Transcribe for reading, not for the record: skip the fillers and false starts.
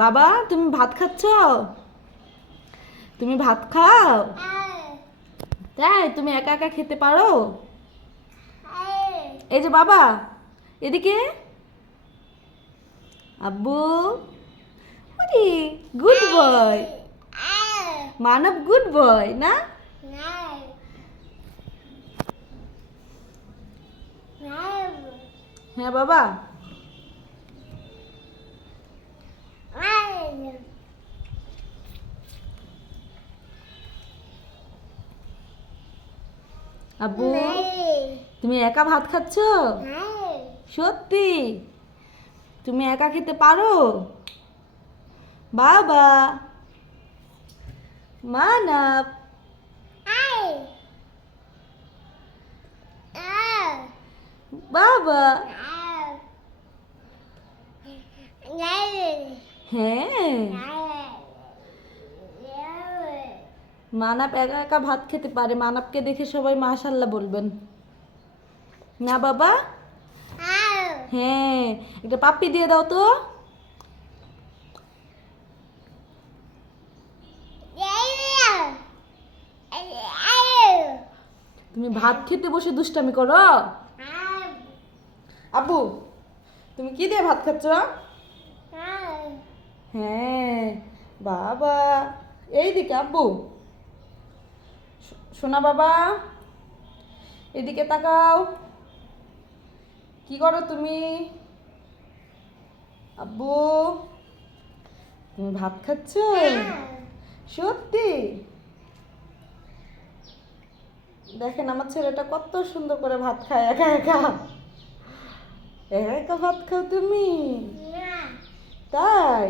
বাবা তুমি ভাত খাচ্ছ? তুমি ভাত খাও? তাই তুমি একা একা খেতে পারো? এই যে বাবা, এদিকে। আব্বু, ওরে গুড বয়। মানব গুড বয় না? হ্যাঁ বাবা। আব্বু, তুমি একা ভাত খাচ্ছ? সত্যি? তুমি একা খেতে পারো? বাবা, মানব, বাবা। হ্যাঁ, মানব একা একা ভাত খেতে পারে। মানবকে দেখে সবাই মাশাআল্লাহ বলবেন না বাবা? হ্যাঁ, একটা পাপ্পি দিয়ে দাও তো। তুমি ভাত খেতে বসে দুষ্টামি করো? আব্বু, তুমি কি দিয়ে ভাত খাচ্ছ? হ্যাঁ বাবা, এইদিকে আব্বু। সোনা বাবা, এদিকে তাকাও। কি করো তুমি? আব্বু, তুমি ভাত খাচ্ছ? সত্যি? দেখেন আমার ছেলেটা কত সুন্দর করে ভাত খায় একা একা। একা একা ভাত খাও তুমি? তাই?